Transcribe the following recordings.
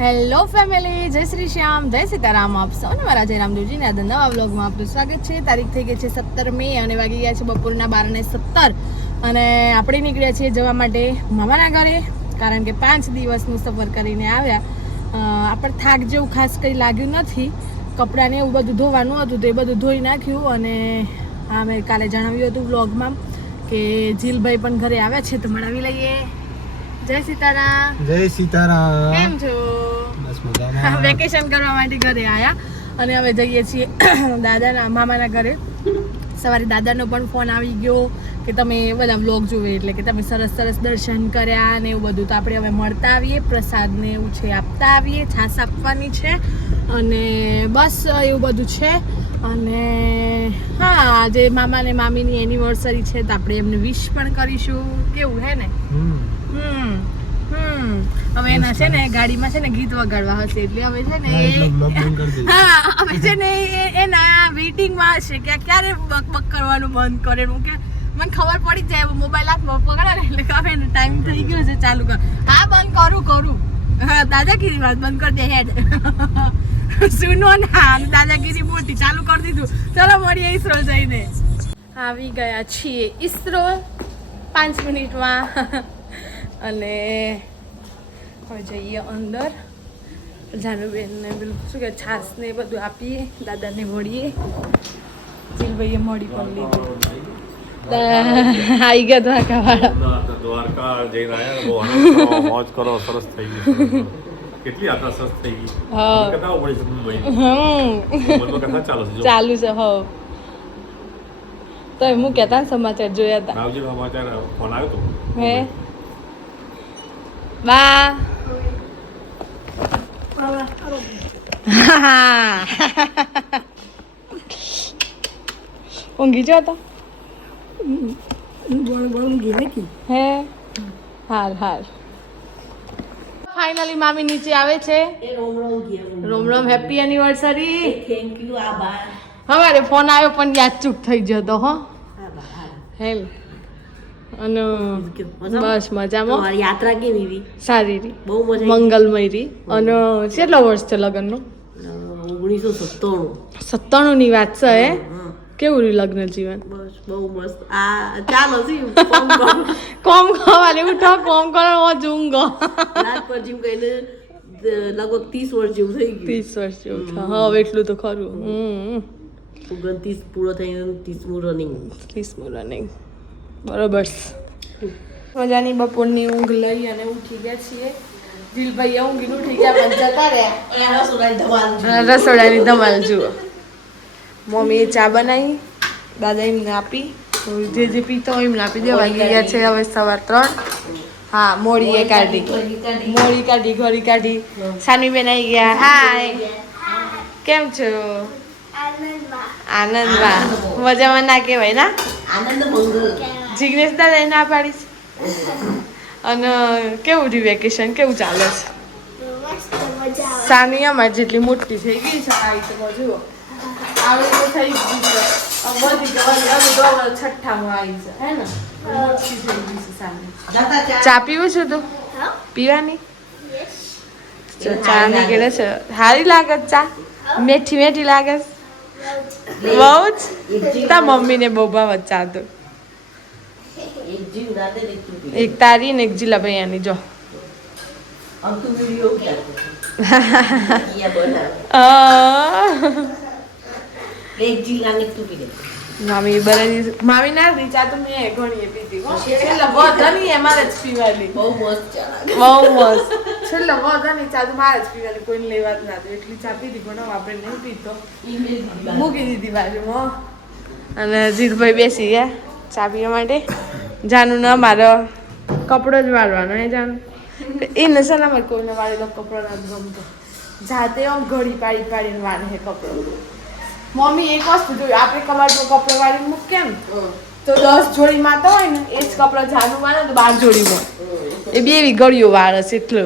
Hello family, જય શ્રી શ્યામ, જય સીતારામ. આપ સૌને મારા જય રામદેવજીના નવા વ્લોગમાં આપનું સ્વાગત છે. તારીખ થઈ ગઈ છે 17 મે અને વાગી ગયા છે બપોરના 12:17 અને આપણે નીકળ્યા છીએ જવા માટે મામાના ઘરે, કારણ કે 5 દિવસનું સફર કરીને આવ્યા. આપણે થાક જેવું ખાસ કંઈ લાગ્યું નથી. કપડાને એવું બધું ધોવાનું હતું તો એ બધું ધોઈ નાખ્યું. અને હા, મેં કાલે જણાવ્યું હતું વ્લોગમાં કે જીલભાઈ પણ ઘરે આવ્યા છે તો મળાવી લઈએ. જય સીતારામ. જય સીતારામ. કેમ છો? બસ મજામાં. વેકેશન કરવા માટે ઘરે આવ્યા અને હવે જઈએ છીએ દાદાના મામાના ઘરે. સવારે દાદાનો પણ ફોન આવી ગયો કે તમે બધા વ્લોગ જોવે એટલે કે તમે સરસ સરસ દર્શન કર્યા ને એવું બધું. તો આપણે હવે મળતા આવીએ, પ્રસાદ ને એવું છે આપતા આવીએ, છાશ આપવાની છે અને બસ એવું બધું છે. અને હા, આજે મામા ને મામીની એનિવર્સરી છે તો આપણે એમને વિશ પણ કરીશું. કેવું હે ને? હવે એના છે ને ગાડીમાં છે ને ગીત વગાડવા હશે એટલે હવે છે ને હા, હવે છે ને એના વેઇટિંગમાં હશે કે ક્યારે બક કરવાનું બંધ કરે. હું કે મને ખબર પડી જાય મોબાઈલ હાથમાં પકડાને એટલે હવે ટાઈમ થઈ ગયો છે ચાલુ કર. હા, બંધ કરું. હા, દાદાગીરી વાત બંધ કરી દે હેડ. સુનો ના, દાદાગીરી મોટી ચાલુ કરી દીધું. ચલો મળીએ ઈસરો જઈને. આવી ગયા છીએ ઈસરો 5 મિનિટમાં અને હવે જઈએ અંદર. જાનુબેનને પેલું શું કે છાશ ને બધું આપીએ, દાદાને મળીએ. જીલભાઈએ મળી પણ લીધું. આવી ગયા દ્વારકા જઈને આવ્યા, બહુ આનંદ કરો, મોજ કરો, સરસ થઈ ગયું. કેટલી યાત્રા સરસ થઈ ગઈ. કથાઓ પડી છે મુંબઈ. કથા ચાલુ છે. હો તો હું કહેતા સમાચાર જોયા હતા. રાવજી સમાચાર ફોન આવ્યો તો હે બા ઊંઘી જો તો હે હાર ફાઇનલી મામી નીચે આવે છે. રોમ હેપી એનિવર્સરી. Thank you. આભાર. હવારે ફોન આવ્યો પણ યાદ ચૂક થઈ જતો હો. હેલ અને બસ મજામાં. યાત્રા કેવી રહી? સારી રહી, બહુ મજા, મંગલમય રહી. અને કેટલા વર્ષ છે લગ્નનું? 1997 ની વાત છે. હે કેવું રહ્યું લગ્ન જીવન? બસ બહુ મસ્ત. ચાલો કોમ ખાવાલે ઉઠો, કોમ કરો જૂંગો. રાત પર જીમ કહીને લગભગ 30 વર્ષ જેવું થઈ ગયું. 30 વર્ષ જેવું થયું. હવે એટલું તો ખરું. 29 પૂરો થઈને 30મું રનિંગ. બરોબર. મજાની બપોરની ઊંઘ લઈ અને ઉઠી ગયા છીએ. દિલભાઈ ઊંઘી ઉઠી ગયા પણ જતા રહ્યા. રસોડાની ધમાલ જુઓ. મમ્મીએ ચા બનાવી, દાદા એમને આપી, જે પીતો હોય એમને આપી દેવા. વાગી ગયા છે હવે 3:15. હા, મોડી કાઢી. સાનવીબેન આવી ગયા. હાય, કેમ છો? આનંદમાં. મજામાં ના કહેવાય ના? જિગ્નેશ દાદા ના પાડીશ. અને કેવું રહ્યું વેકેશન? કેવું ચાલે છે? સાની અમાર જેટલી મોટી થઈ ગઈ છે. આવી તો જુઓ, આવી તો થઈ ગઈ છે. બધી જવાની હવે તો છઠ્ઠામાં આવી છે હે ને? મોટી થઈ ગઈ છે સાની. ચા પીવું છું તું? પીવાની? ચા નીકળે છે. સારી લાગે ચા? મેઠી લાગે? બહુ જ. તા મમ્મીને બહુ ભાવે ચા તો. એક તારી ને એક જીલાભાઈ આની જો. મામી બરાબર. મામી ના ચા તો મેં ઘણી પીધી. છેલ્લે વધારે અમારે જ પીવાની. બહુ મસ્ત. છેલ્લે વધારે ચા તો મારે જ પીવાની, કોઈને લેવા જ ના. એટલી ચા પીધી પણ આપણે નહીં પીતો, મૂકી દીધી બાજુમાં. અને જીતભાઈ બેસી ગયા ચા પીવા માટે. જાનું ને અમારો કપડો જ વાળવાનો હે જાનું. એ નશા ના મારે કોઈને વાળેલો કપડો ના ગમતો. જાતે આમ ઘડી પાડીને વાળે છે કપડો. મમ્મી એક વસ્તુ જોયું, આપણે કબાટમાં કપડો વાળીને મૂકીએ ને તો 10 જોડી મારતો હોય ને એ જ કપડો જાનું વાળે તો 12 જોડીમાં એ બે એવી ગળીઓ વાળે છે એટલો.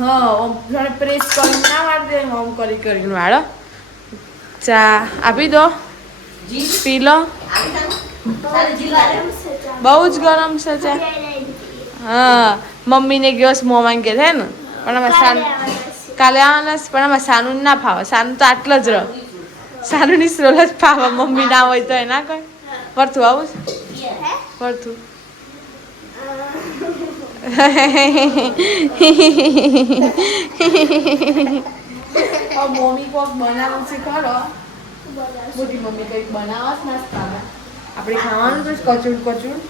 હા, જાણે પ્રેસ કરીને ના વાળી દે, આમ કરીને વાળો. ચા આપી દો, પી લો. બહુ જ ગરમ છે ચા. હા મમ્મીને ગયો મોમાં કે હે ને પણ અમે સાનું કાલે આવવાના છે, પણ અમે સાનું ના ફાવે. સાનું તો આટલો જ રહ સાનું ની સ્રોલ જ ફાવે. મમ્મી ના હોય તો એ ના કહે. વર્થું આવું છે વર્થું મમ્મી કોક બનાવું છે ખરો. મોટી મમ્મી કંઈક બનાવવા જ નાસ્તા આપણે ખાવાનું તો કચુડ કચુડ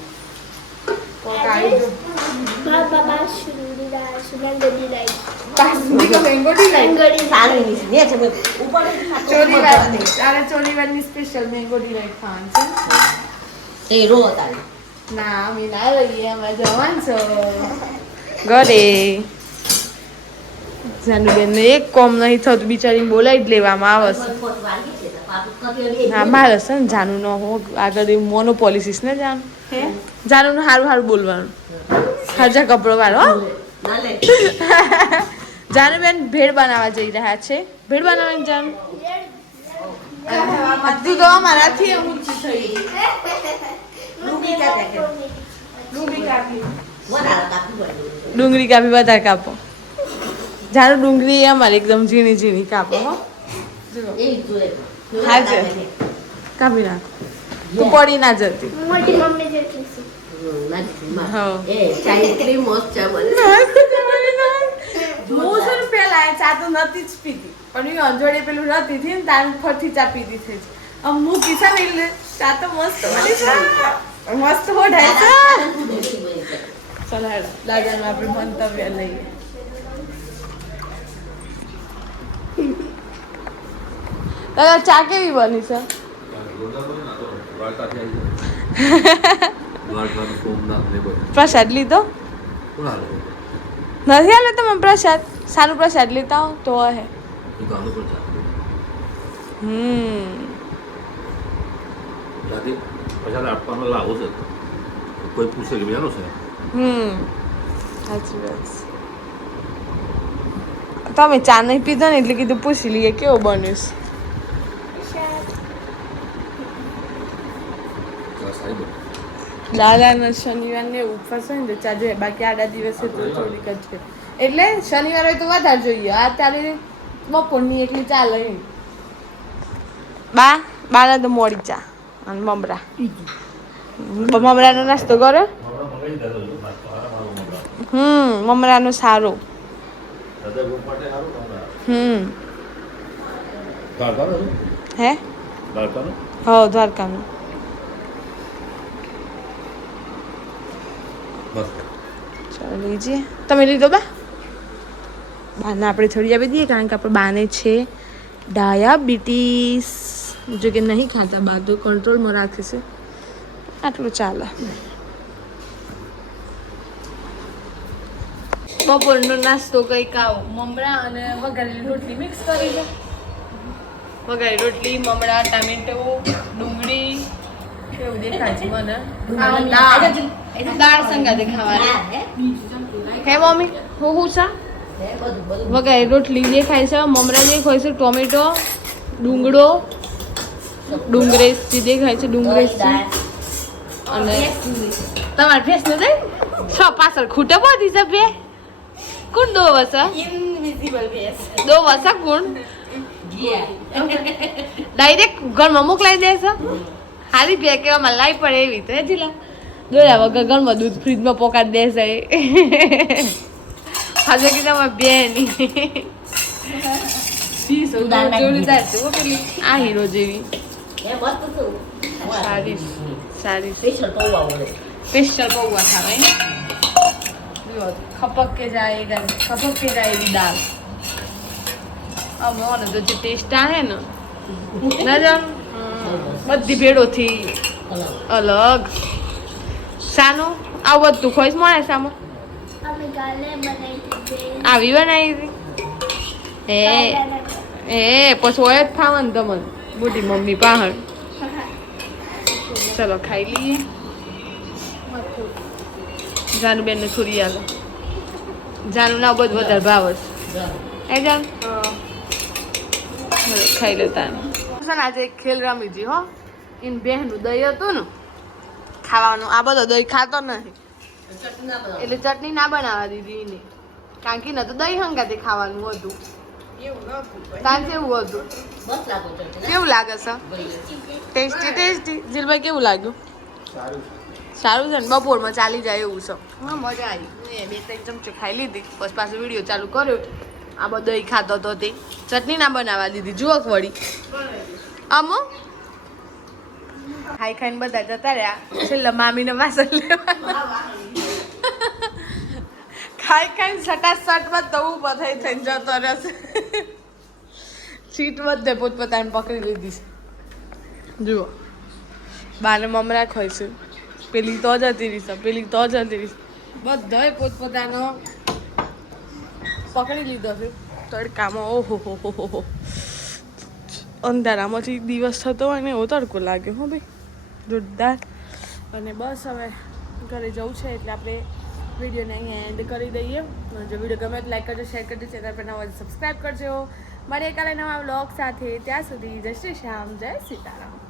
કોક આવી જો ચોલીવારની સ્પેશિયલ મેંગો ડિલાઈટ ખાવાનું છે. ના અમે ના લઈએ, અમે જવાન છો ઘરે. જાનુબેન ને એક કોમ નહીં થતું, બિચારીને બોલાવી જ લેવામાં આવે છે. હા મારે છે ને જાનુ નો હું આગળ મોનોપોલિસિસ ને જાનું જાનું નું સારું સારું બોલવાનું. હજા કપડો વાળો જાનુબેન ભેળ બનાવવા જઈ રહ્યા છે. ભેળ બનાવવાની જાનું તું તો મારાથી ઊંચી થઈ. ડુંગળી કાપી વધારે કાપો. જાનું ડુંગળી અમારે એકદમ ઝીણી ઝીણી કાપો હો. હા છે કાપી નાખો. તું પડી ના જતી. હું છે ને પેલા ચા તો નથી જ પીતી, પણ એ અંજોડે પેલું નથી થી ને તાર ફરથી ચા પીધી થઈ છે. આમ હું કિસ્સા નહીં લે ચા તો મસ્ત બની છે, મસ્ત હોઢાય છે. ચલો હેડો દાદાનું આપણે મંતવ્ય લઈએ. દાદા ચા કેવી બની છે? પ્રસાદ લીધો નથી આલે તમે પ્રસાદ? સારું પ્રસાદ લેતા હો તો હે. કોઈ પૂછે કે બીજાનો છે. સાચી વાત. તમે ચા નહીં પીધો ને એટલે કીધું પૂછી લઈએ કેવું બન્યું છે. દાદાના શનિવારને ઉપવાસ હોય ને તો ચા જોઈએ, બાકી આડા દિવસે તો થોડીક જ છે. એટલે શનિવાર હોય તો વધારે જોઈએ. અત્યારે બપોરની એકલી ચા લઈ બાના તો મોડી ચા અને મમરા. મમરાનો નાસ્તો કરો. મમરાનો સારો. હે હા દ્વારકાનું. ચાલો લીજીએ. તમે લીધો બાને આપણે થોડી આપી દઈએ, કારણ કે આપણે બાને છે ડાયાબિટીસ. જો કે નહીં ખાતા, બા તો કંટ્રોલમાં રાખે છે. આટલું ચાલે. બપોરનો નાસ્તો કંઈક આવો મમરા અને વઘારેલી રોટલી મિક્સ કરી દો. વઘારેલી રોટલી, મમરા, ટામેટો, ડુંગળી કેવું દેખાય છે મને. દાળ સંગાતે ખાવાની હે મમ્મી. હું સા વઘારેલી રોટલી દેખાય છે, મમરા દેખાય છે, ટોમેટો, ડુંગરેસી દેખાય છે, ડુંગરેસી. અને તમારે ભેંસ ને દઈ છ પાછળ ખૂટે બધી છે બે. કોણ દો વસા? ઇનવિઝિબલ ભેંસ દો વસા કોણ? ડાયરેક્ટ ઘરમાં મોકલાઈ દેશે. હારી બે કેવામાં લાઈ પડે એવી તો હેજીલા દોડ્યા વગર ઘરમાં દૂધ ફ્રીજમાં પોકાડી દેશે. આજે કીધા અમારે બેની જોરદાર છે પેલી આ હીરો જેવી. સારી સારી સ્પેશિયલ પૌવા ખાવાય. ખપક કે જાય એવી દાળ. અમે તો જે ટેસ્ટ આવે ને નજર બધી ભેળોથી અલગ. સાનું આવું બધું ખોઈશ મળે સામો આવી બનાવી હતી. પછી હોય જ ખાવાનું તમને મોટી મમ્મી પાહણ. ચલો ખાઈ લઈએ. જાનુબેન ને થોડી આલો. જાનું ના બધું વધારે ભાવ છે. જાન ખાઈ લેતા. આજે ખેલ રમીજી હો. ઇન બહેનું દહીં હતું ને ખાવાનું. આ બધો દહીં ખાતો નથી. ચટણી ના બનાવો. એટલે ચટણી ના બનાવવા દીધી એને કારણ કે ન તો દહીં હંગાતે ખાવાનું હતું કારણ કેવું હતું બસ લાગો ચટણી કેવું લાગે છે ટેસ્ટી ટેસ્ટી જીલભાઈ કેવું લાગ્યું સારું છે ને બપોરમાં ચાલી જાય એવું છે હા મજા આવી મેં 2-3 ચમચી ખાઈ લીધી પછી પાછો વિડીયો ચાલુ કર્યો આ બધો દહીં ખાતો હતો તે ચટણી ના બનાવવા દીધી જુઓ વળી અમો ખાઈ ખાઈને બધા જતા રહ્યા છેલ્લા મામીને વાસણ લેવા ખાઈ ખાઈને સટાસટમાં તો ઊભો થઈને જતો રહેશે સીટ બધે પોતપોતાને પકડી લીધી છે જુઓ બાને મમરા ખોઈ છે પેલી તો જતી રહીશ પેલી તો જતી રહીશ બધાએ પોતપોતાનો પકડી લીધો છે તડકામાં ઓહો હો અંધારામાંથી દિવસ થતો હોય ને એવો તડકો લાગ્યો હો ભાઈ જોરદાર અને બસ હવે ઘરે જવું છે એટલે આપણે વિડીયોને અહીંયા એન્ડ કરી દઈએ જો વિડીયો ગમે તો લાઈક કરજો શેર કરજો ચેનલ પર નવા સબસ્ક્રાઈબ કરજો મળીએ કાલે નવા વ્લોગ સાથે ત્યાં સુધી જય શ્રી શ્યામ જય સીતારામ